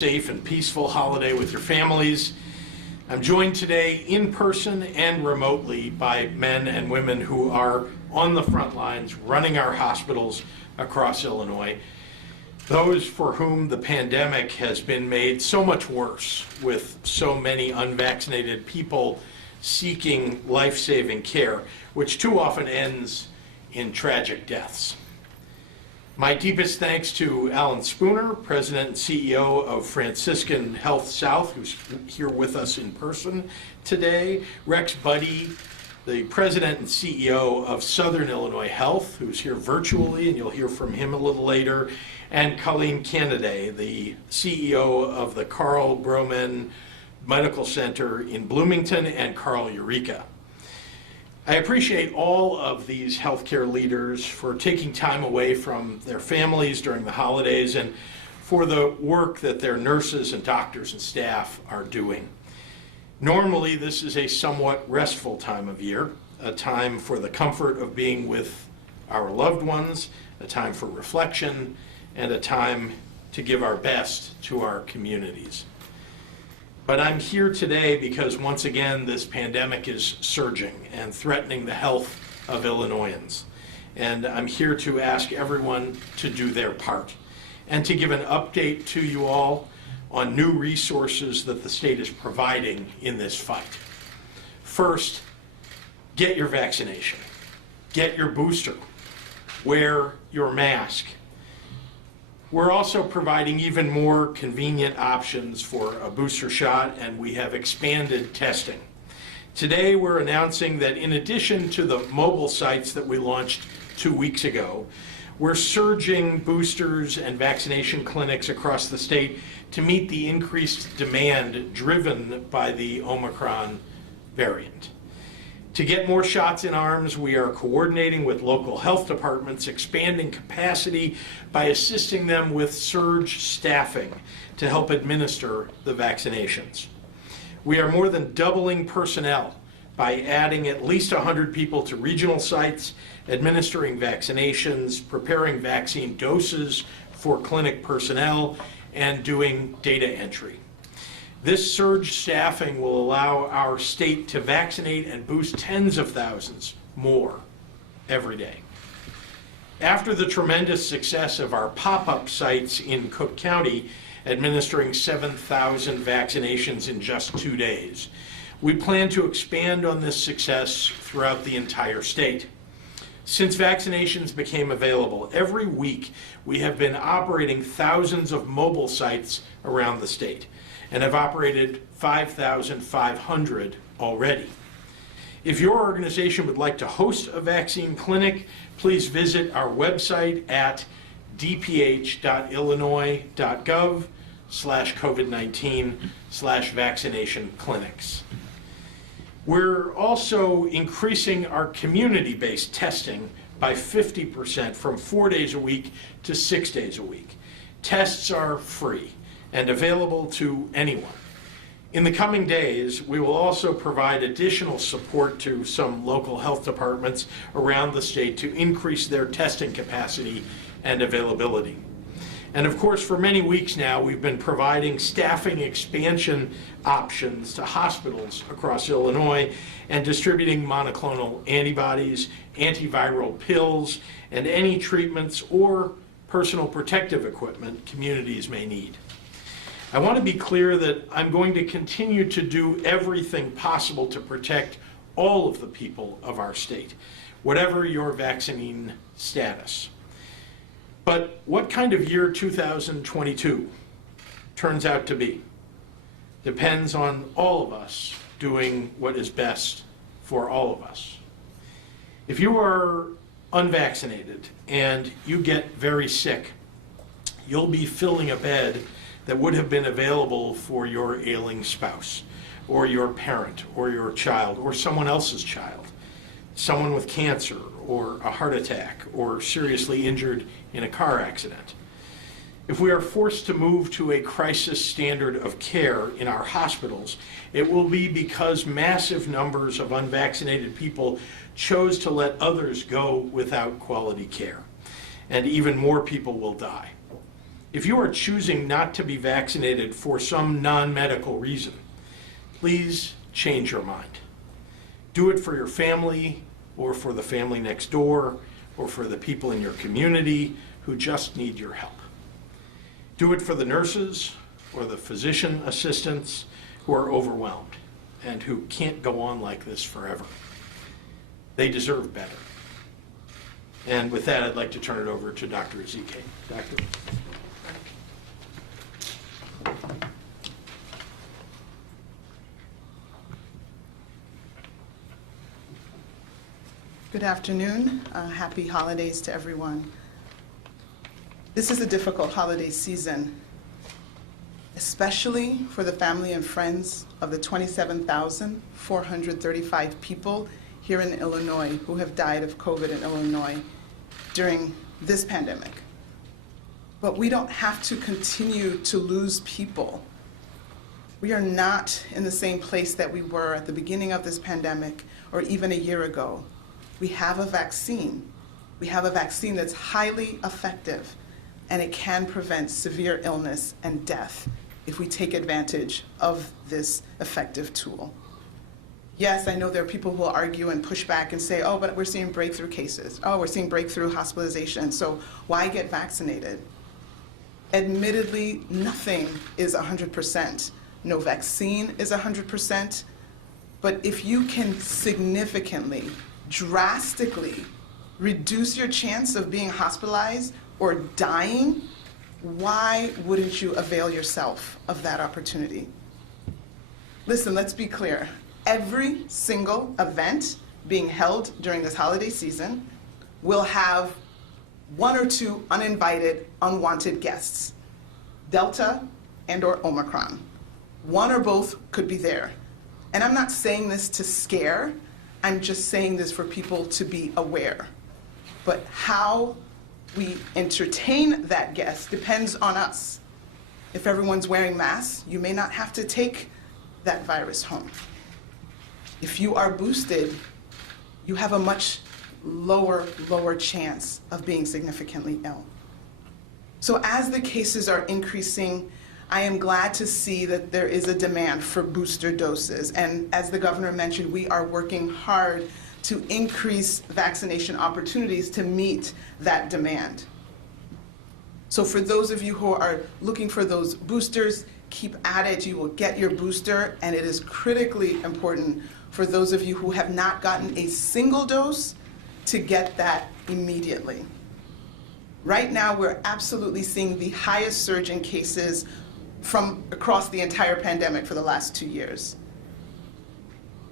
safe and peaceful holiday with your families. I'm joined today in person and remotely by men and women who are on the front lines running our hospitals across Illinois. Those for whom the pandemic has been made so much worse with so many unvaccinated people seeking life-saving care, which too often ends in tragic deaths. My deepest thanks to Alan Spooner, President and CEO of Franciscan Health South, who's here with us in person today, Rex Budde, the President and CEO of Southern Illinois Health, who's here virtually, and you'll hear from him a little later, and Colleen Canaday, the CEO of the Carl Broman Medical Center in Bloomington and Carl Eureka. I appreciate all of these healthcare leaders for taking time away from their families during the holidays and for the work that their nurses and doctors and staff are doing. Normally, this is a somewhat restful time of year, a time for the comfort of being with our loved ones, a time for reflection, and a time to give our best to our communities. But I'm here today because once again, this pandemic is surging and threatening the health of Illinoisans. And I'm here to ask everyone to do their part and to give an update to you all on new resources that the state is providing in this fight. First, get your vaccination, get your booster, wear your mask. We're also providing even more convenient options for a booster shot, and we have expanded testing. Today, we're announcing that in addition to the mobile sites that we launched 2 weeks ago, we're surging boosters and vaccination clinics across the state to meet the increased demand driven by the Omicron variant. To get more shots in arms, we are coordinating with local health departments, expanding capacity by assisting them with surge staffing to help administer the vaccinations. We are more than doubling personnel by adding at least 100 people to regional sites, administering vaccinations, preparing vaccine doses for clinic personnel, and doing data entry. This surge staffing will allow our state to vaccinate and boost tens of thousands more every day. After the tremendous success of our pop-up sites in Cook County, administering 7,000 vaccinations in just 2 days, we plan to expand on this success throughout the entire state. Since vaccinations became available, every week we have been operating thousands of mobile sites around the state and have operated 5,500 already. If your organization would like to host a vaccine clinic, please visit our website at dph.illinois.gov/COVID-19/vaccination clinics. We're also increasing our community-based testing by 50% from 4 days a week to 6 days a week. Tests are free and available to anyone. In the coming days, we will also provide additional support to some local health departments around the state to increase their testing capacity and availability. And of course, for many weeks now, we've been providing staffing expansion options to hospitals across Illinois and distributing monoclonal antibodies, antiviral pills, and any treatments or personal protective equipment communities may need. I want to be clear that I'm going to continue to do everything possible to protect all of the people of our state, whatever your vaccine status. But what kind of year 2022 turns out to be depends on all of us doing what is best for all of us. If you are unvaccinated and you get very sick, you'll be filling a bed that would have been available for your ailing spouse, or your parent, or your child, or someone else's child, someone with cancer, or a heart attack, or seriously injured in a car accident. If we are forced to move to a crisis standard of care in our hospitals, it will be because massive numbers of unvaccinated people chose to let others go without quality care, and even more people will die. If you are choosing not to be vaccinated for some non-medical reason, please change your mind. Do it for your family, or for the family next door, or for the people in your community who just need your help. Do it for the nurses or the physician assistants who are overwhelmed and who can't go on like this forever. They deserve better. And with that, I'd like to turn it over to Dr. Ezike. Doctor. Good afternoon. Happy holidays to everyone. This is a difficult holiday season, especially for the family and friends of the 27,435 people here in Illinois who have died of COVID in Illinois during this pandemic. But we don't have to continue to lose people. We are not in the same place that we were at the beginning of this pandemic or even a year ago. We have a vaccine. We have a vaccine that's highly effective, and it can prevent severe illness and death if we take advantage of this effective tool. Yes, I know there are people who will argue and push back and say, oh, but we're seeing breakthrough cases. Oh, we're seeing breakthrough hospitalization, so why get vaccinated? Admittedly, nothing is 100%. No vaccine is 100%. But if you can significantly, drastically reduce your chance of being hospitalized or dying, why wouldn't you avail yourself of that opportunity? Listen, let's be clear. Every single event being held during this holiday season will have one or two uninvited, unwanted guests, Delta and/or Omicron. One or both could be there. And I'm not saying this to scare, I'm just saying this for people to be aware. But how we entertain that guest depends on us. If everyone's wearing masks, you may not have to take that virus home. If you are boosted, you have a much lower chance of being significantly ill. So as the cases are increasing, I am glad to see that there is a demand for booster doses. And as the governor mentioned, we are working hard to increase vaccination opportunities to meet that demand. So for those of you who are looking for those boosters, keep at it. You will get your booster, and it is critically important for those of you who have not gotten a single dose to get that immediately. Right now, we're absolutely seeing the highest surge in cases from across the entire pandemic for the last 2 years.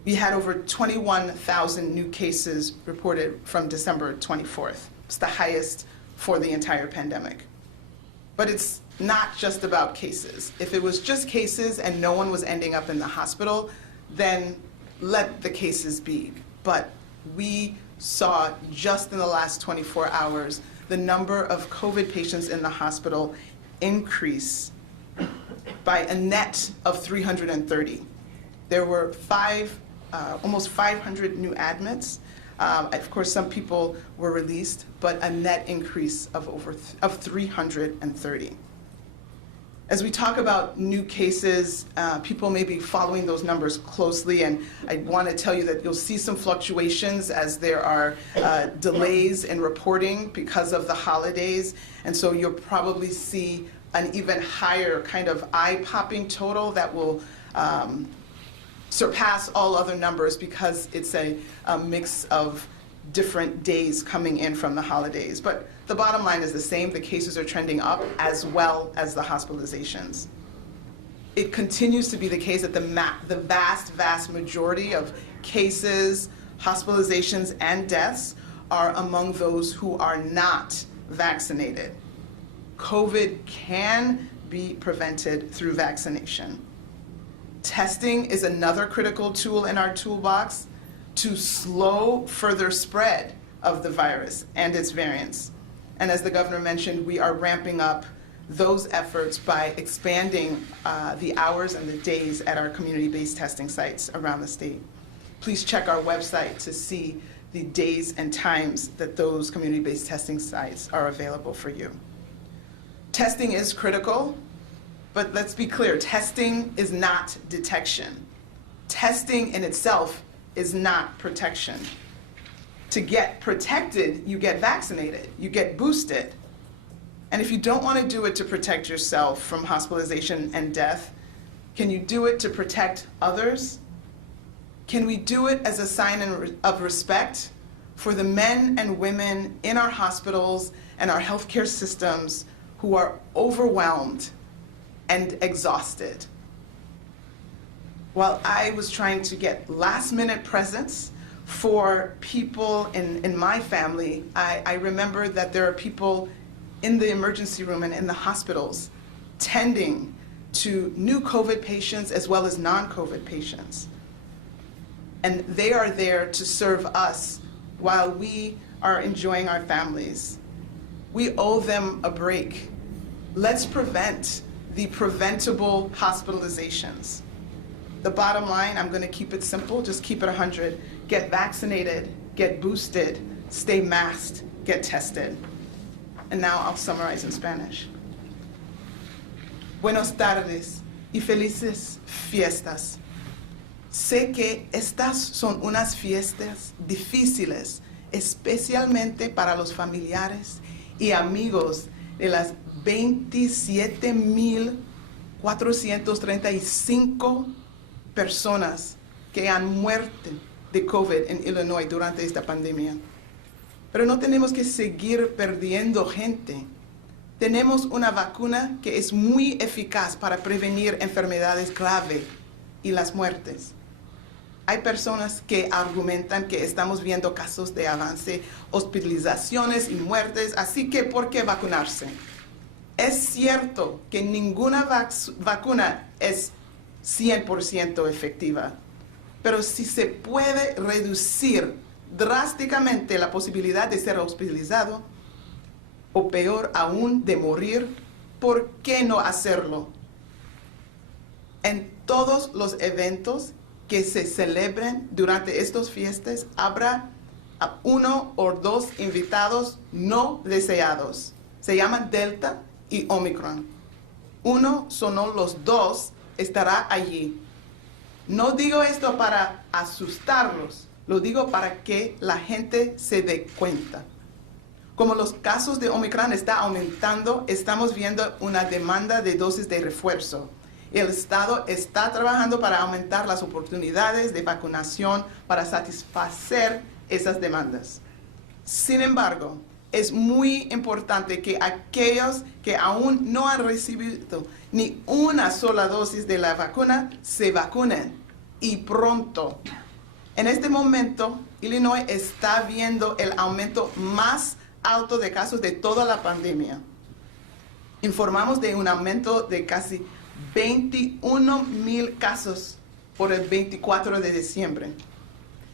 We had over 21,000 new cases reported from December 24th. It's the highest for the entire pandemic. But it's not just about cases. If it was just cases and no one was ending up in the hospital, then let the cases be. But we saw just in the last 24 hours the number of COVID patients in the hospital increase by a net of 330. There were almost 500 new admits. Of course, some people were released, but a net increase of 330. As we talk about new cases, people may be following those numbers closely, and I want to tell you that you'll see some fluctuations as there are delays in reporting because of the holidays, and so you'll probably see an even higher kind of eye-popping total that will surpass all other numbers because it's a mix of different days coming in from the holidays. But the bottom line is the same. The cases are trending up as well as the hospitalizations. It continues to be the case that the vast majority of cases, hospitalizations, and deaths are among those who are not vaccinated. COVID can be prevented through vaccination. Testing is another critical tool in our toolbox to slow further spread of the virus and its variants. And as the governor mentioned, we are ramping up those efforts by expanding the hours and the days at our community-based testing sites around the state. Please check our website to see the days and times that those community-based testing sites are available for you. Testing is critical, but let's be clear, testing is not detection. Testing in itself is not protection. To get protected, you get vaccinated, you get boosted. And if you don't want to do it to protect yourself from hospitalization and death, can you do it to protect others? Can we do it as a sign of respect for the men and women in our hospitals and our healthcare systems who are overwhelmed and exhausted? While I was trying to get last-minute presents for people in my family, I remember that there are people in the emergency room and in the hospitals tending to new COVID patients as well as non-COVID patients. And they are there to serve us while we are enjoying our families. We owe them a break. Let's prevent the preventable hospitalizations. The bottom line, I'm going to keep it simple, just keep it 100. Get vaccinated, get boosted, stay masked, get tested. And now I'll summarize in Spanish. Buenas tardes y felices fiestas. Sé que estas son unas fiestas difíciles, especialmente para los familiares y amigos de las 27,435 personas que han muerto de COVID en Illinois durante esta pandemia. Pero no tenemos que seguir perdiendo gente. Tenemos una vacuna que es muy eficaz para prevenir enfermedades graves y las muertes. Hay personas que argumentan que estamos viendo casos de avance, hospitalizaciones y muertes, así que ¿por qué vacunarse? Es cierto que ninguna vacuna es 100% efectiva, pero si se puede reducir drásticamente la posibilidad de ser hospitalizado, o peor aún, de morir, ¿por qué no hacerlo? En todos los eventos que se celebren durante estas fiestas, habrá uno o dos invitados no deseados. Se llaman Delta y Omicron. Uno, sonó los dos, estará allí. No digo esto para asustarlos, lo digo para que la gente se dé cuenta. Como los casos de Omicron están aumentando, estamos viendo una demanda de dosis de refuerzo. El Estado está trabajando para aumentar las oportunidades de vacunación para satisfacer esas demandas. Sin embargo, es muy importante que aquellos que aún no han recibido ni una sola dosis de la vacuna se vacunen y pronto. En este momento, Illinois está viendo el aumento más alto de casos de toda la pandemia. Informamos de un aumento de casi 21,000 casos por el 24 de diciembre.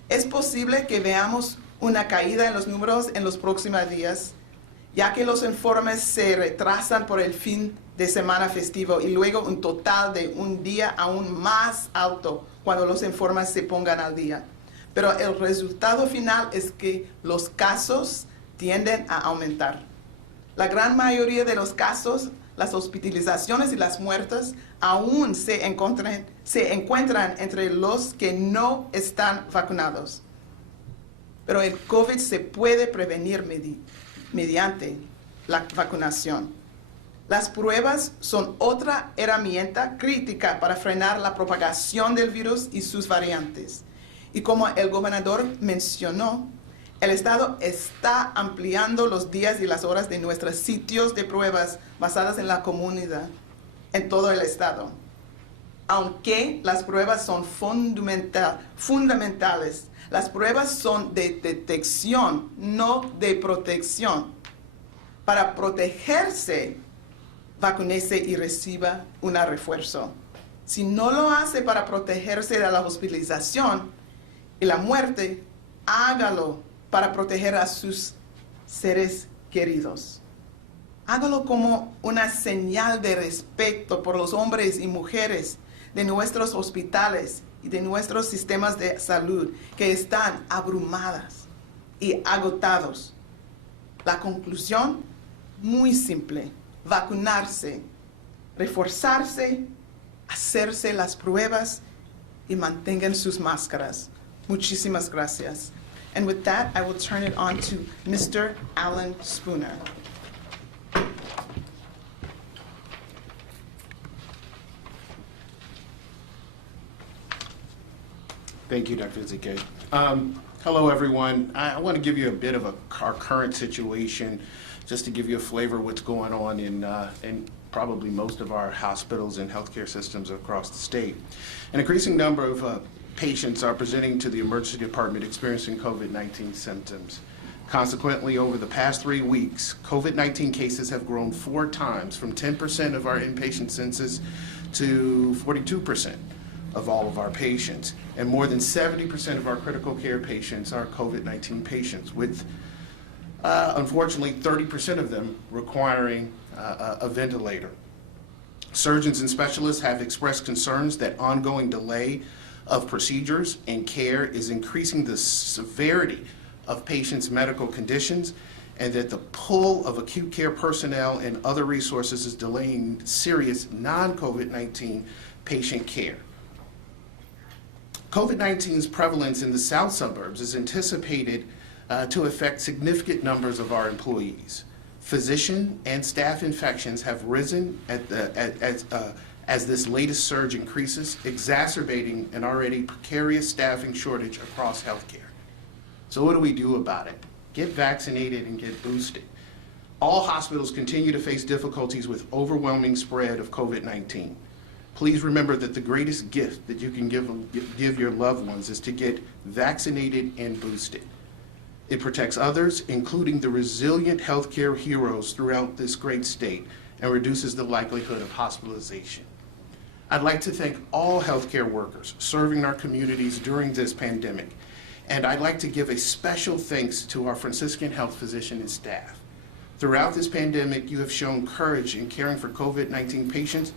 Es posible que veamos una caída en los números en los próximos días, ya que los informes se retrasan por el fin de semana festivo y luego un total de un día aún más alto cuando los informes se pongan al día. Pero el resultado final es que los casos tienden a aumentar. La gran mayoría de los casos, las hospitalizaciones y las muertes aún se encuentran entre los que no están vacunados. Pero el COVID se puede prevenir mediante la vacunación. Las pruebas son otra herramienta crítica para frenar la propagación del virus y sus variantes. Y como el gobernador mencionó, el Estado está ampliando los días y las horas de nuestros sitios de pruebas basadas en la comunidad en todo el Estado. Aunque las pruebas son fundamentales, las pruebas son de detección, no de protección. Para protegerse, vacúnese y reciba un refuerzo. Si no lo hace para protegerse de la hospitalización y la muerte, hágalo para proteger a sus seres queridos. Hágalo como una señal de respeto por los hombres y mujeres de nuestros hospitales y de nuestros sistemas de salud que están abrumadas y agotados. La conclusión, muy simple. vacunarse, reforzarse, hacerse las pruebas y mantengan sus máscaras. Muchísimas gracias. And with that, I will turn it on to Mr. Alan Spooner. Thank you, Dr. Zike. Hello, everyone. I want to give you a bit of our current situation, just to give you a flavor of what's going on in probably most of our hospitals and healthcare systems across the state. An increasing number of patients are presenting to the emergency department experiencing COVID-19 symptoms. Consequently, over the past 3 weeks, COVID-19 cases have grown 4 times, from 10% of our inpatient census to 42% of all of our patients. And more than 70% of our critical care patients are COVID-19 patients, with unfortunately 30% of them requiring a ventilator. Surgeons and specialists have expressed concerns that ongoing delay of procedures and care is increasing the severity of patients' medical conditions, and that the pull of acute care personnel and other resources is delaying serious non-COVID-19 patient care. COVID-19's prevalence in the south suburbs is anticipated to affect significant numbers of our employees. Physician and staff infections have risen as this latest surge increases, exacerbating an already precarious staffing shortage across healthcare. So what do we do about it? Get vaccinated and get boosted. All hospitals continue to face difficulties with overwhelming spread of COVID-19. Please remember that the greatest gift that you can give your loved ones is to get vaccinated and boosted. It protects others, including the resilient healthcare heroes throughout this great state, and reduces the likelihood of hospitalization. I'd like to thank all healthcare workers serving our communities during this pandemic, and I'd like to give a special thanks to our Franciscan health physician and staff. Throughout this pandemic, you have shown courage in caring for COVID-19 patients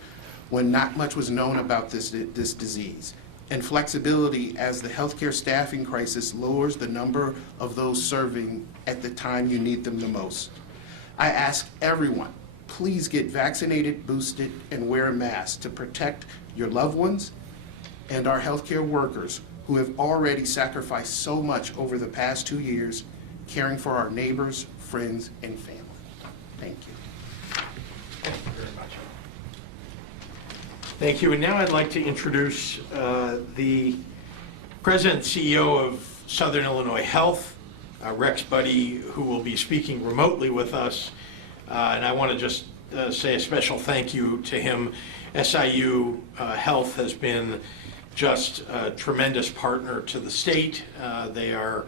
when not much was known about this disease, and flexibility as the healthcare staffing crisis lowers the number of those serving at the time you need them the most. I ask everyone, please get vaccinated, boosted, and wear a mask to protect your loved ones and our healthcare workers who have already sacrificed so much over the past 2 years caring for our neighbors, friends, and family. Thank you. Thank you very much. Thank you. And now I'd like to introduce the President and CEO of Southern Illinois Health, Rex Budde, who will be speaking remotely with us. And I want to just say a special thank you to him. SIU Health has been just a tremendous partner to the state. They are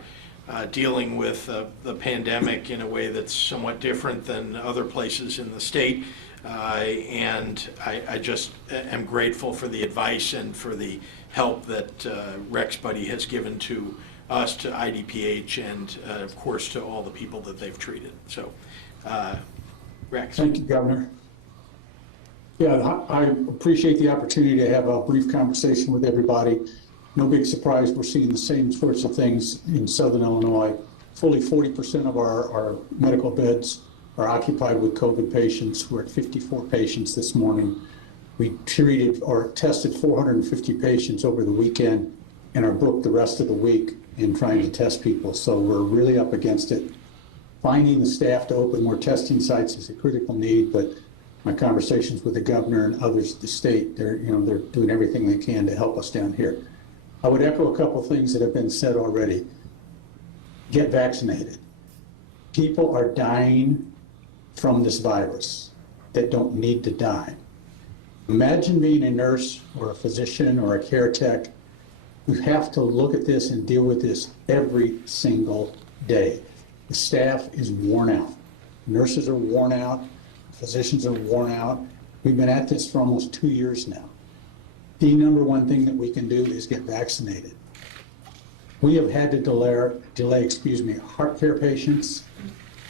dealing with the pandemic in a way that's somewhat different than other places in the state. And I just am grateful for the advice and for the help that Rex Budde has given to us, to IDPH, and of course to all the people that they've treated. So, Rex. Thank you, Governor. Yeah, I appreciate the opportunity to have a brief conversation with everybody. No big surprise, we're seeing the same sorts of things in Southern Illinois. Fully 40% of our medical beds are occupied with COVID patients. We're at 54 patients this morning. We treated or tested 450 patients over the weekend and are booked the rest of the week in trying to test people. So we're really up against it. Finding the staff to open more testing sites is a critical need, but my conversations with the governor and others at the state, they're doing everything they can to help us down here. I would echo a couple things that have been said already. Get vaccinated. People are dying from this virus that don't need to die. Imagine being a nurse or a physician or a care tech. You have to look at this and deal with this every single day. The staff is worn out. Nurses are worn out. Physicians are worn out. We've been at this for almost 2 years now. The number one thing that we can do is get vaccinated. We have had to delay heart care patients.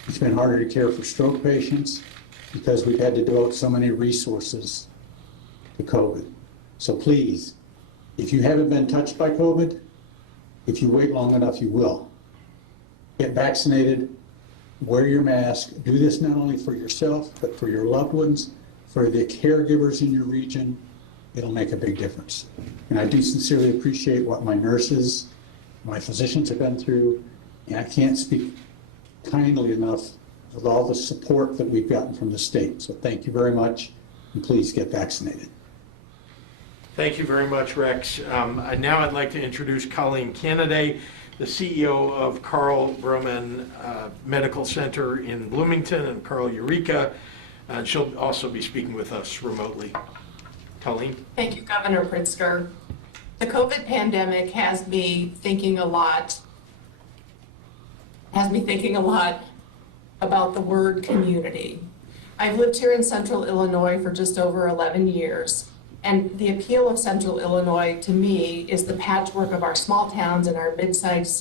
It's been harder to care for stroke patients because we've had to devote so many resources to COVID. So please, if you haven't been touched by COVID, if you wait long enough, you will. Get vaccinated, wear your mask. Do this not only for yourself, but for your loved ones, for the caregivers in your region. It'll make a big difference. And I do sincerely appreciate what my nurses, my physicians have been through, and I can't speak kindly enough of all the support that we've gotten from the state. So thank you very much, and please get vaccinated. Thank you very much, Rex. Now I'd like to introduce Colleen Kennedy, the CEO of Carl Broman Medical Center in Bloomington and Carl Eureka. And she'll also be speaking with us remotely. Colleen? Thank you, Governor Pritzker. The COVID pandemic has me thinking a lot about the word community. I've lived here in Central Illinois for just over 11 years, and the appeal of Central Illinois to me is the patchwork of our small towns and our mid-sized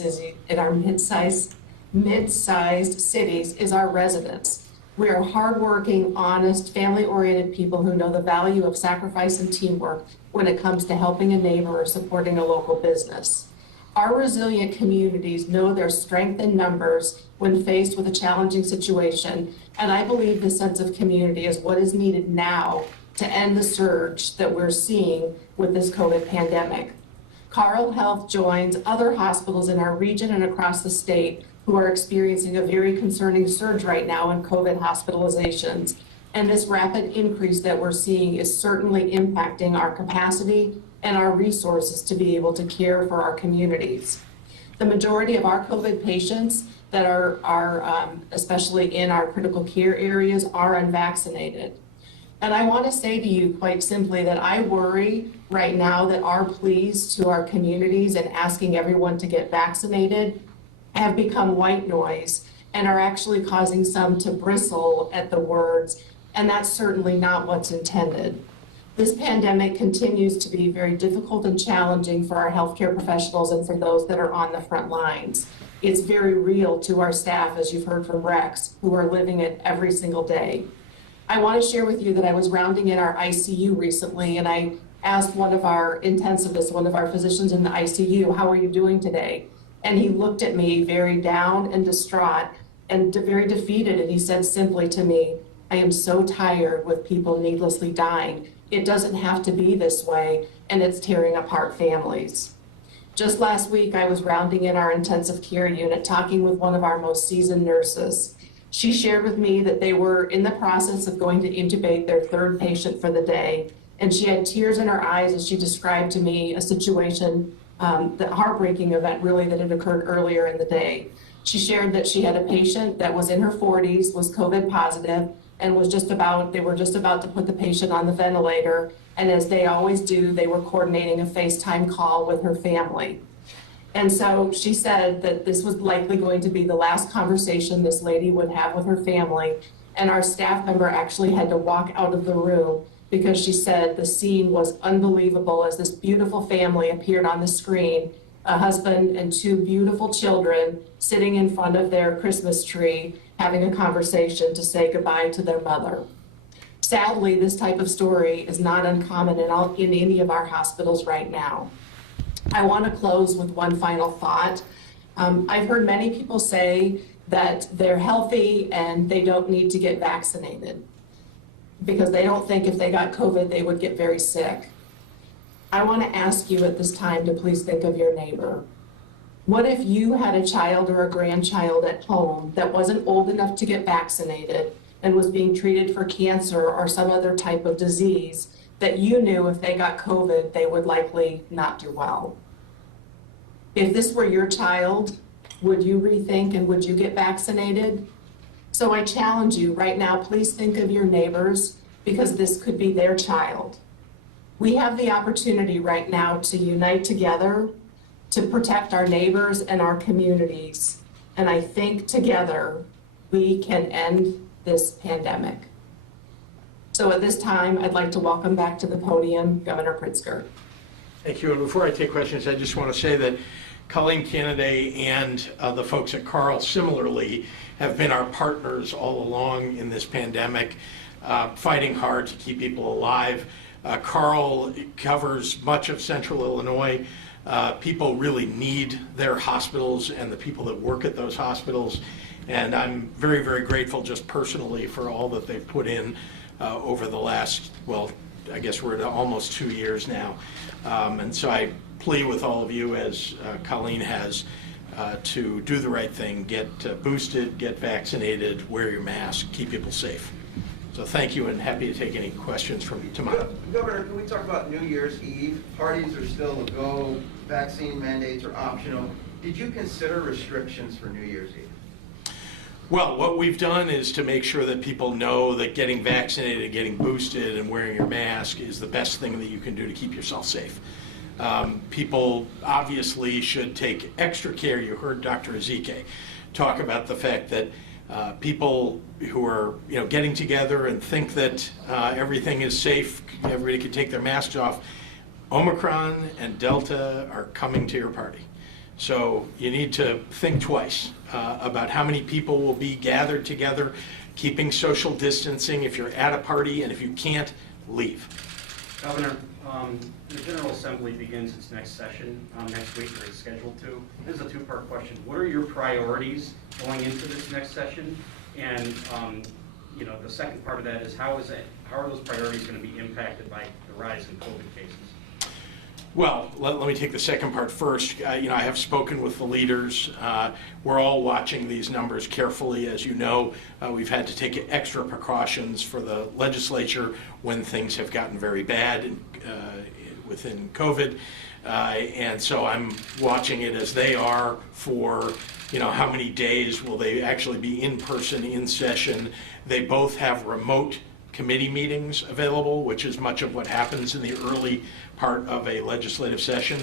cities is our residents. We are hardworking, honest, family-oriented people who know the value of sacrifice and teamwork when it comes to helping a neighbor or supporting a local business. Our resilient communities know their strength in numbers when faced with a challenging situation, and I believe this sense of community is what is needed now to end the surge that we're seeing with this COVID pandemic. Carle Health joins other hospitals in our region and across the state who are experiencing a very concerning surge right now in COVID hospitalizations. And this rapid increase that we're seeing is certainly impacting our capacity and our resources to be able to care for our communities. The majority of our COVID patients that are especially in our critical care areas are unvaccinated. And I want to say to you quite simply that I worry right now that our pleas to our communities and asking everyone to get vaccinated have become white noise and are actually causing some to bristle at the words, and that's certainly not what's intended. This pandemic continues to be very difficult and challenging for our healthcare professionals and for those that are on the front lines. It's very real to our staff, as you've heard from Rex, who are living it every single day. I want to share with you that I was rounding in our ICU recently, and I asked one of our intensivists, one of our physicians in the ICU, how are you doing today? And he looked at me very down and distraught and very defeated, and he said simply to me, I am so tired with people needlessly dying. It doesn't have to be this way, and it's tearing apart families. Just last week, I was rounding in our intensive care unit, talking with one of our most seasoned nurses. She shared with me that they were in the process of going to intubate their third patient for the day, and she had tears in her eyes as she described to me a situation, the heartbreaking event really that had occurred earlier in the day. She shared that she had a patient that was in her 40s, was COVID positive, and they were just about to put the patient on the ventilator, and as they always do, they were coordinating a FaceTime call with her family. And so she said that this was likely going to be the last conversation this lady would have with her family, and our staff member actually had to walk out of the room because she said the scene was unbelievable as this beautiful family appeared on the screen, a husband and two beautiful children sitting in front of their Christmas tree, having a conversation to say goodbye to their mother. Sadly, this type of story is not uncommon in any of our hospitals right now. I want to close with one final thought. I've heard many people say that they're healthy and they don't need to get vaccinated because they don't think if they got COVID, they would get very sick. I want to ask you at this time to please think of your neighbor. What if you had a child or a grandchild at home that wasn't old enough to get vaccinated and was being treated for cancer or some other type of disease that you knew if they got COVID, they would likely not do well? If this were your child, would you rethink and would you get vaccinated? So I challenge you right now, please think of your neighbors because this could be their child. We have the opportunity right now to unite together to protect our neighbors and our communities. And I think together we can end this pandemic. So at this time, I'd like to welcome back to the podium Governor Pritzker. Thank you. And before I take questions, I just want to say that Colleen Kennedy and the folks at Carle similarly have been our partners all along in this pandemic, fighting hard to keep people alive. Carle covers much of Central Illinois. People really need their hospitals and the people that work at those hospitals. And I'm very, very grateful just personally for all that they've put in over the last, well, I guess we're at almost 2 years now. And so I plea with all of you, as Colleen has, to do the right thing, get boosted, get vaccinated, wear your mask, keep people safe. So thank you, and happy to take any questions from you tomorrow. Governor, can we talk about New Year's Eve? Parties are still a go, vaccine mandates are optional. Did you consider restrictions for New Year's Eve? Well, what we've done is to make sure that people know that getting vaccinated, getting boosted, and wearing your mask is the best thing that you can do to keep yourself safe. People obviously should take extra care. You heard Dr. Ezike talk about the fact that people who are getting together and think that everything is safe, everybody can take their masks off. Omicron and Delta are coming to your party. So you need to think twice about how many people will be gathered together, keeping social distancing if you're at a party, and if you can't, leave. Governor, the General Assembly begins its next session next week, or is scheduled to. This is a two-part question. What are your priorities going into this next session? And the second part of that is how are those priorities going to be impacted by the rise in COVID cases? Well, let me take the second part first. I have spoken with the leaders. We're all watching these numbers carefully. As you know, we've had to take extra precautions for the legislature when things have gotten very bad within COVID. And so I'm watching it as they are for, how many days will they actually be in person, in session. They both have remote committee meetings available, which is much of what happens in the early part of a legislative session.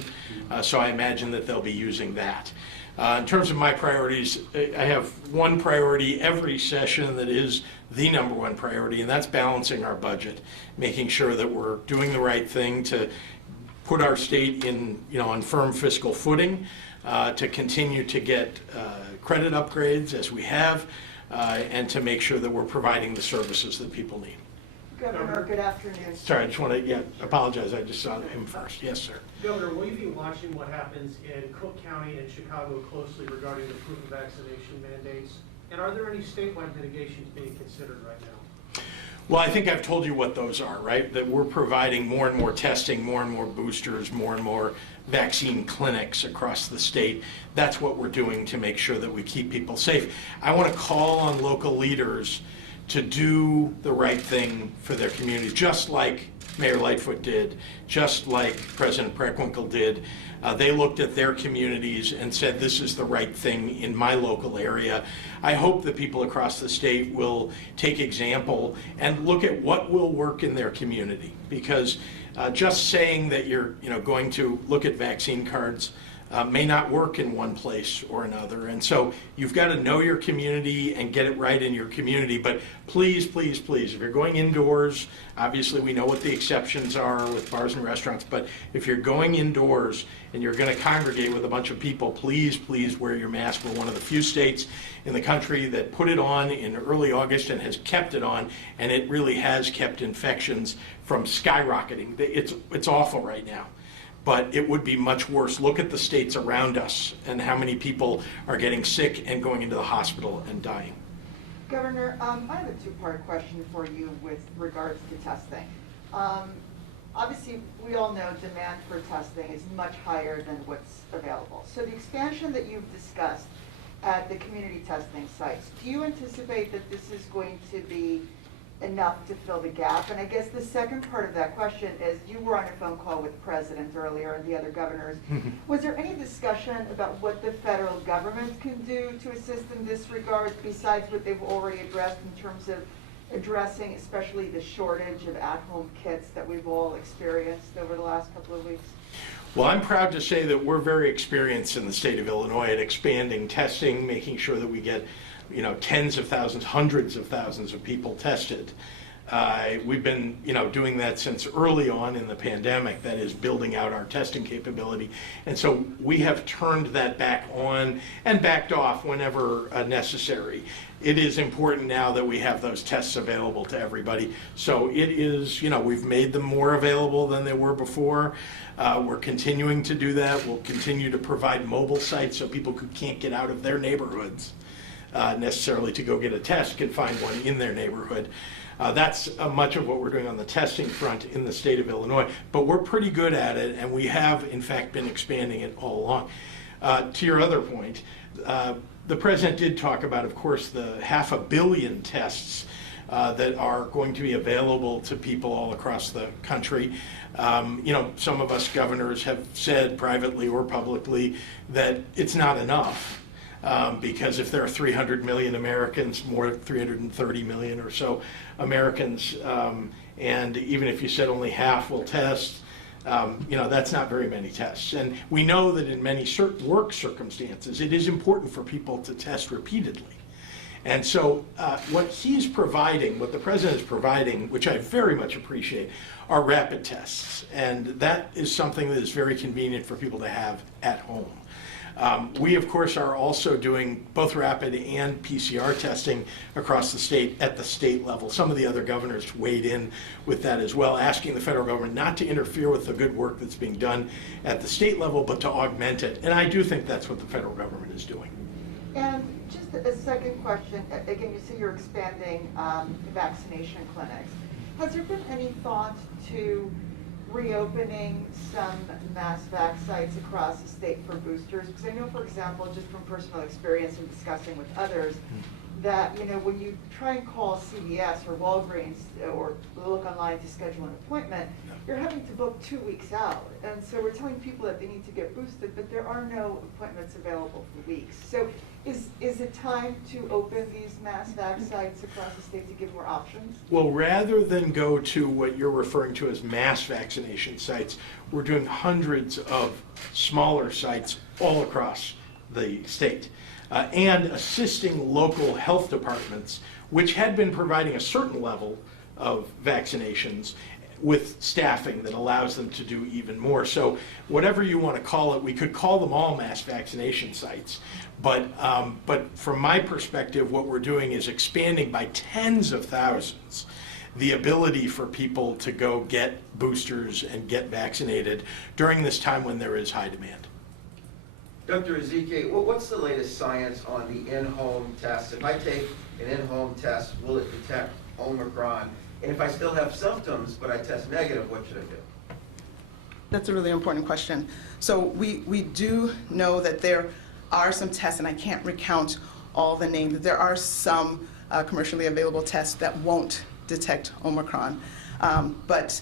So I imagine that they'll be using that. In terms of my priorities, I have one priority every session that is the number one priority, and that's balancing our budget, making sure that we're doing the right thing to put our state on firm fiscal footing, to continue to get credit upgrades as we have, and to make sure that we're providing the services that people need. Governor, good afternoon. Sorry, I just want to apologize. I just saw him first. Yes, sir. Governor, will you be watching what happens in Cook County and Chicago closely regarding the proof of vaccination mandates? And are there any statewide mitigations being considered right now? Well, I think I've told you what those are, right? That we're providing more and more testing, more and more boosters, more and more vaccine clinics across the state. That's what we're doing to make sure that we keep people safe. I want to call on local leaders to do the right thing for their community, just like Mayor Lightfoot did, just like President Preckwinkle did. They looked at their communities and said, this is the right thing in my local area. I hope that people across the state will take example and look at what will work in their community, because just saying that you're going to look at vaccine cards may not work in one place or another. And so you've got to know your community and get it right in your community. But please, please, please, if you're going indoors, obviously we know what the exceptions are with bars and restaurants, but if you're going indoors and you're going to congregate with a bunch of people, please, please wear your mask. We're one of the few states in the country that put it on in early August and has kept it on, and it really has kept infections from skyrocketing. It's awful right now. But it would be much worse. Look at the states around us and how many people are getting sick and going into the hospital and dying. Governor, I have a two-part question for you with regards to testing. Obviously, we all know demand for testing is much higher than what's available. So the expansion that you've discussed at the community testing sites, do you anticipate that this is going to be enough to fill the gap? And I guess the second part of that question is, you were on a phone call with the president earlier and the other governors. Was there any discussion about what the federal government can do to assist in this regard, besides what they've already addressed in terms of addressing especially the shortage of at-home kits that we've all experienced over the last couple of weeks? Well, I'm proud to say that we're very experienced in the state of Illinois at expanding testing, making sure that we get tens of thousands, hundreds of thousands of people tested. We've been, doing that since early on in the pandemic, that is building out our testing capability. And so we have turned that back on and backed off whenever necessary. It is important now that we have those tests available to everybody. So it is, we've made them more available than they were before. We're continuing to do that. We'll continue to provide mobile sites so people who can't get out of their neighborhoods necessarily to go get a test can find one in their neighborhood. That's much of what we're doing on the testing front in the state of Illinois, but we're pretty good at it, and we have, in fact, been expanding it all along. To your other point, the president did talk about, of course, the 500 million tests that are going to be available to people all across the country. Some of us governors have said privately or publicly that it's not enough. Because if there are 300 million Americans, more 330 million or so Americans, and even if you said only half will test, that's not very many tests. And we know that in many work circumstances, it is important for people to test repeatedly. And so what he's providing, what the president is providing, which I very much appreciate, are rapid tests. And that is something that is very convenient for people to have at home. We, of course, are also doing both rapid and PCR testing across the state at the state level. Some of the other governors weighed in with that as well, asking the federal government not to interfere with the good work that's being done at the state level, but to augment it. And I do think that's what the federal government is doing. And just a second question, again, you say you're expanding vaccination clinics. Has there been any thought to reopening some mass vac sites across the state for boosters? Because I know, for example, just from personal experience and discussing with others, that when you try and call CVS or Walgreens or look online to schedule an appointment, you're having to book 2 weeks out. And so we're telling people that they need to get boosted, but there are no appointments available for weeks. So is it time to open these mass vac sites across the state to give more options? Well, rather than go to what you're referring to as mass vaccination sites, we're doing hundreds of smaller sites all across the state and assisting local health departments, which had been providing a certain level of vaccinations with staffing that allows them to do even more. So whatever you want to call it, we could call them all mass vaccination sites. But from my perspective, what we're doing is expanding by tens of thousands the ability for people to go get boosters and get vaccinated during this time when there is high demand. Dr. Ezike, what's the latest science on the in-home tests? If I take an in-home test, will it detect Omicron? And if I still have symptoms, but I test negative, what should I do? That's a really important question. So we do know that there are some tests, and I can't recount all the names, but there are some commercially available tests that won't detect Omicron. But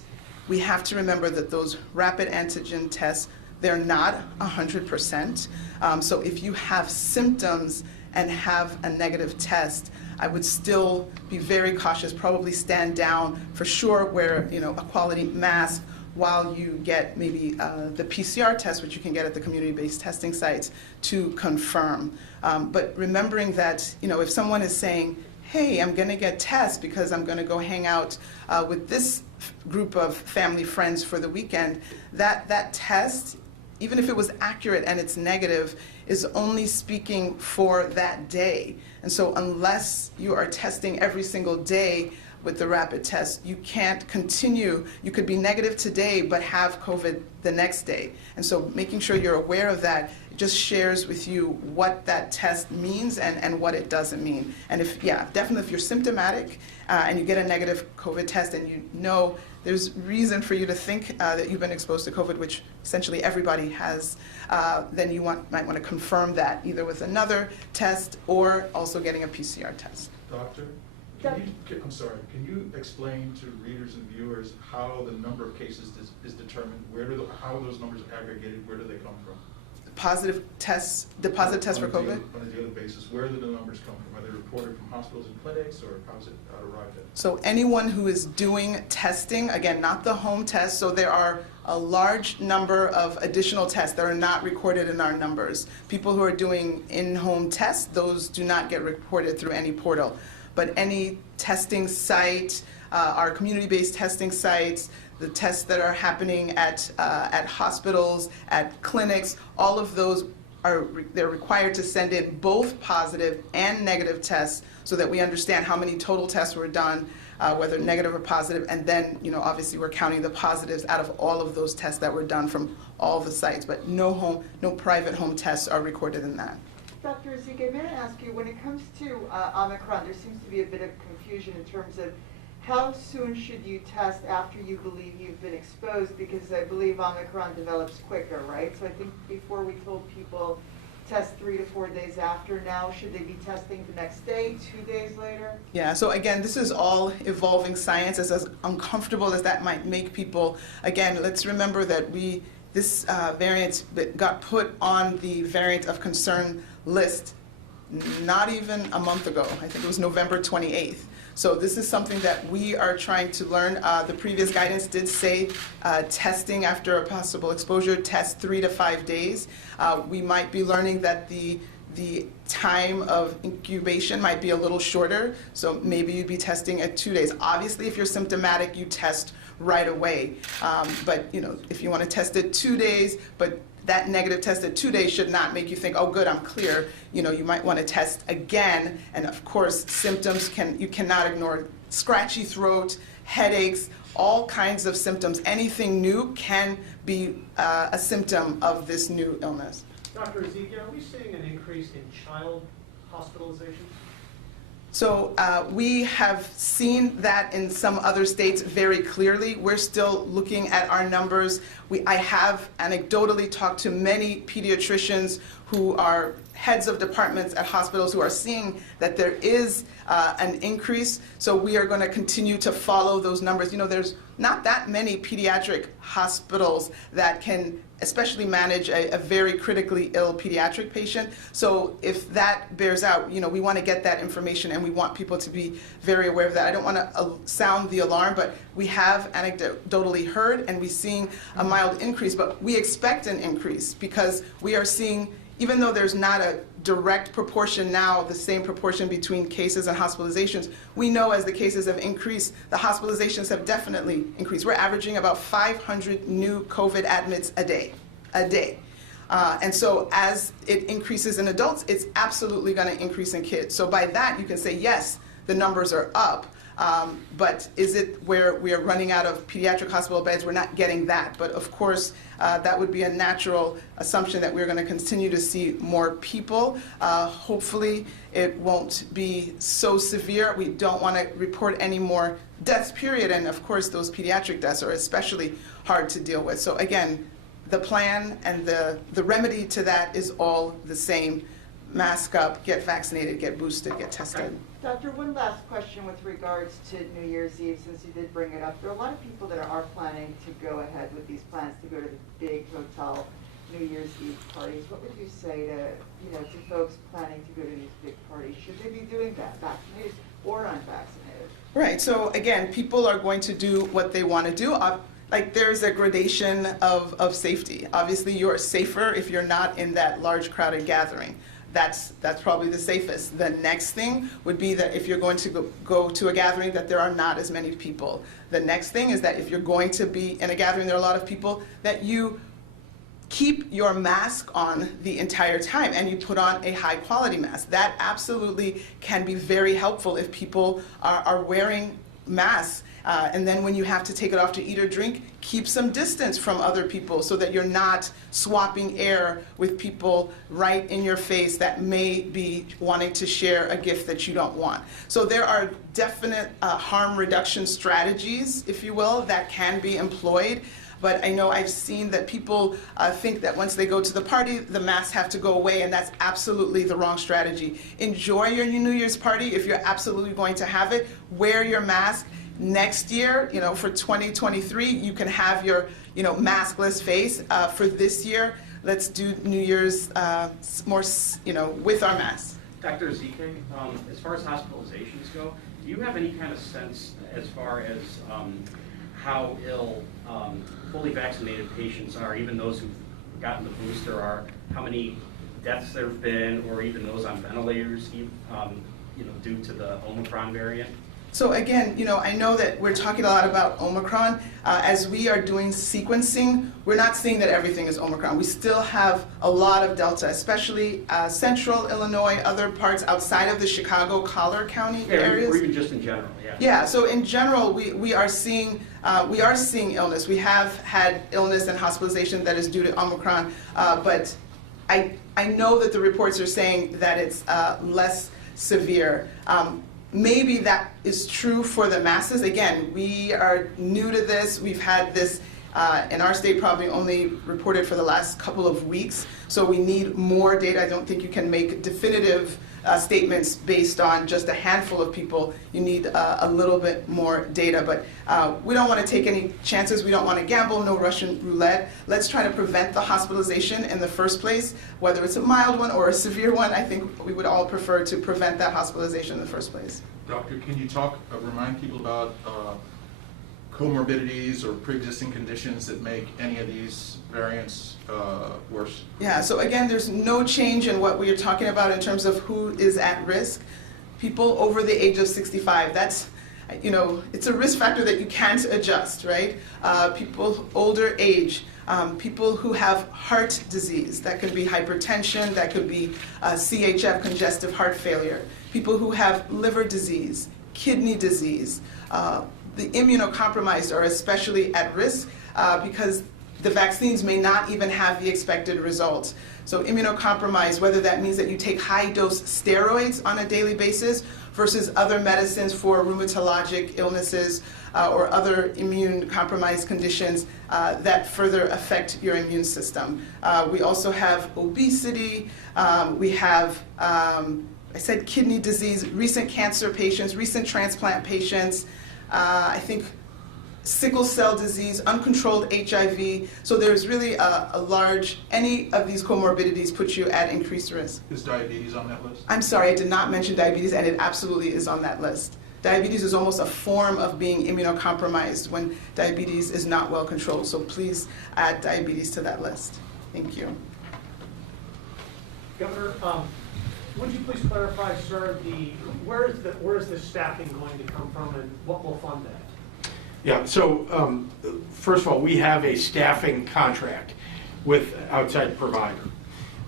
we have to remember that those rapid antigen tests, they're not 100%. So if you have symptoms and have a negative test, I would still be very cautious, probably stand down, for sure wear a quality mask while you get maybe the PCR test, which you can get at the community-based testing sites, to confirm. But remembering that if someone is saying, hey, I'm going to get tests because I'm going to go hang out with this group of family friends for the weekend, that test, even if it was accurate and it's negative, is only speaking for that day. And so unless you are testing every single day with the rapid test, you can't continue. You could be negative today but have COVID the next day. And so making sure you're aware of that just shares with you what that test means and what it doesn't mean. And definitely if you're symptomatic and you get a negative COVID test and you know there's reason for you to think that you've been exposed to COVID, which essentially everybody has, then you might want to confirm that either with another test or also getting a PCR test. Doctor, I'm sorry, can you explain to readers and viewers how the number of cases is determined? How are those numbers aggregated? Where do they come from? The positive tests for COVID? On a daily basis, where do the numbers come from? Are they reported from hospitals and clinics, or how is it arrived at? So anyone who is doing testing, again, not the home test, so there are a large number of additional tests that are not recorded in our numbers. People who are doing in-home tests, those do not get reported through any portal. But any testing site, our community-based testing sites, the tests that are happening at hospitals, at clinics, all of those they're required to send in both positive and negative tests so that we understand how many total tests were done, whether negative or positive, and then obviously we're counting the positives out of all of those tests that were done from all the sites. But no private home tests are recorded in that. Dr. Ezike, may I ask you, when it comes to Omicron, there seems to be a bit of confusion in terms of how soon should you test after you believe you've been exposed? Because I believe Omicron develops quicker, right? So I think before we told people test 3 to 4 days after. Now, should they be testing the next day, 2 days later? Yeah, so again, this is all evolving science. As uncomfortable as that might make people, again, let's remember that this variant got put on the variant of concern list not even a month ago. I think it was November 28th. So this is something that we are trying to learn. The previous guidance did say testing after a possible exposure, test 3 to 5 days. We might be learning that the time of incubation might be a little shorter, so maybe you'd be testing at 2 days. Obviously, if you're symptomatic, you test right away. But if you want to test at 2 days, but that negative test at 2 days should not make you think, oh good, I'm clear. You might want to test again, and of course, symptoms you cannot ignore. Scratchy throat, headaches, all kinds of symptoms. Anything new can be a symptom of this new illness. Dr. Ezike, are we seeing an increase in child hospitalizations? So we have seen that in some other states very clearly. We're still looking at our numbers. I have anecdotally talked to many pediatricians who are heads of departments at hospitals who are seeing that there is an increase. So we are going to continue to follow those numbers. There's not that many pediatric hospitals that can especially manage a very critically ill pediatric patient. So if that bears out, we want to get that information and we want people to be very aware of that. I don't want to sound the alarm, but we have anecdotally heard and we're seeing a mild increase, but we expect an increase because we are seeing, even though there's not a direct proportion now, the same proportion between cases and hospitalizations, we know as the cases have increased, the hospitalizations have definitely increased. We're averaging about 500 new COVID admits a day. And so as it increases in adults, it's absolutely going to increase in kids. So by that, you can say, yes, the numbers are up. But is it where we are running out of pediatric hospital beds? We're not getting that. But of course, that would be a natural assumption that we're going to continue to see more people. Hopefully, it won't be so severe. We don't want to report any more deaths, period. And of course, those pediatric deaths are especially hard to deal with. So again, the plan and the remedy to that is all the same. Mask up, get vaccinated, get boosted, get tested. Doctor, one last question with regards to New Year's Eve, since you did bring it up. There are a lot of people that are planning to go ahead with these plans to go to the big hotel New Year's Eve parties. What would you say to folks planning to go to these big parties? Should they be doing that, vaccinated or unvaccinated? Right, so again, people are going to do what they want to do. There's a gradation of safety. Obviously, you're safer if you're not in that large crowded gathering. That's probably the safest. The next thing would be that if you're going to go to a gathering, that there are not as many people. The next thing is that if you're going to be in a gathering, there are a lot of people, that you keep your mask on the entire time and you put on a high quality mask. That absolutely can be very helpful if people are wearing masks. And then when you have to take it off to eat or drink, keep some distance from other people so that you're not swapping air with people right in your face that may be wanting to share a gift that you don't want. So there are definite harm reduction strategies, if you will, that can be employed. But I know I've seen that people think that once they go to the party, the masks have to go away, and that's absolutely the wrong strategy. Enjoy your New Year's party. If you're absolutely going to have it, wear your mask. Next year, for 2023, you can have your, maskless face. For this year, let's do New Year's more, with our masks. Dr. Ezike, as far as hospitalizations go, do you have any kind of sense as far as how ill fully vaccinated patients are, even those who've gotten the booster, are, how many deaths there have been, or even those on ventilators, due to the Omicron variant? So again, I know that we're talking a lot about Omicron. As we are doing sequencing, we're not seeing that everything is Omicron. We still have a lot of Delta, especially central Illinois, other parts outside of the Chicago, Collier County areas. Or even just in general, yeah. Yeah, so in general, we are seeing illness. We have had illness and hospitalization that is due to Omicron, but I know that the reports are saying that it's less severe. Maybe that is true for the masses. Again, we are new to this. We've had this in our state probably only reported for the last couple of weeks, so we need more data. I don't think you can make definitive statements based on just a handful of people. You need a little bit more data, but we don't want to take any chances. We don't want to gamble, no Russian roulette. Let's try to prevent the hospitalization in the first place, whether it's a mild one or a severe one. I think we would all prefer to prevent that hospitalization in the first place. Doctor, can you remind people about comorbidities or pre-existing conditions that make any of these variants worse? Yeah, so again, there's no change in what we are talking about in terms of who is at risk. People over the age of 65, that's, it's a risk factor that you can't adjust, right? People older age, people who have heart disease, that could be hypertension, that could be CHF, congestive heart failure, people who have liver disease, kidney disease, the immunocompromised are especially at risk because the vaccines may not even have the expected results. So immunocompromised, whether that means that you take high-dose steroids on a daily basis versus other medicines for rheumatologic illnesses or other immune-compromised conditions that further affect your immune system. We also have obesity, we have, I said kidney disease, recent cancer patients, recent transplant patients, I think sickle cell disease, uncontrolled HIV. So there's really a large, any of these comorbidities put you at increased risk. Is diabetes on that list? I'm sorry, I did not mention diabetes, and it absolutely is on that list. Diabetes is almost a form of being immunocompromised when diabetes is not well controlled. So please add diabetes to that list. Thank you. Governor, would you please clarify, sir, where is the staffing going to come from and what will fund that? Yeah, so first of all, we have a staffing contract with outside provider.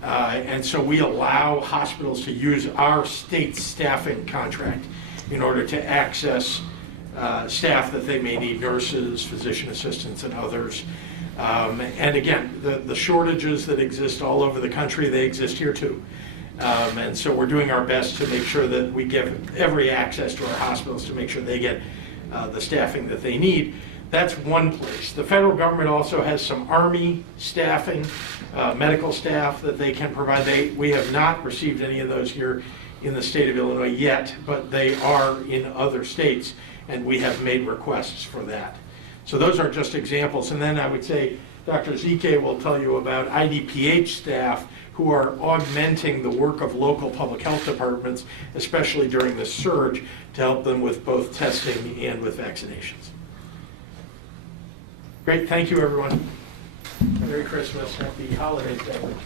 And so we allow hospitals to use our state staffing contract in order to access staff that they may need, nurses, physician assistants, and others. And again, the shortages that exist all over the country, they exist here too. And so we're doing our best to make sure that we give every access to our hospitals to make sure they get the staffing that they need. That's one place. The federal government also has some Army staffing, medical staff that they can provide. We have not received any of those here in the state of Illinois yet, but they are in other states, and we have made requests for that. So those are just examples. And then I would say Dr. Zike will tell you about IDPH staff who are augmenting the work of local public health departments, especially during this surge, to help them with both testing and with vaccinations. Great, thank you everyone. Merry Christmas, happy holidays to everyone.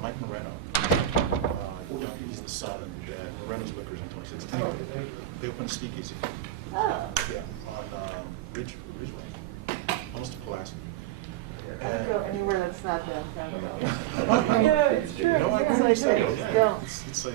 Mike Moreno. He's the son of your dad. Moreno's Liquors in 2016. They opened a speakeasy. Oh. Yeah, on Ridgeway, almost to Pulaski. I don't go anywhere that's not downtown. Yeah, it's true. No, I Yes, I do. yeah. Don't. It's like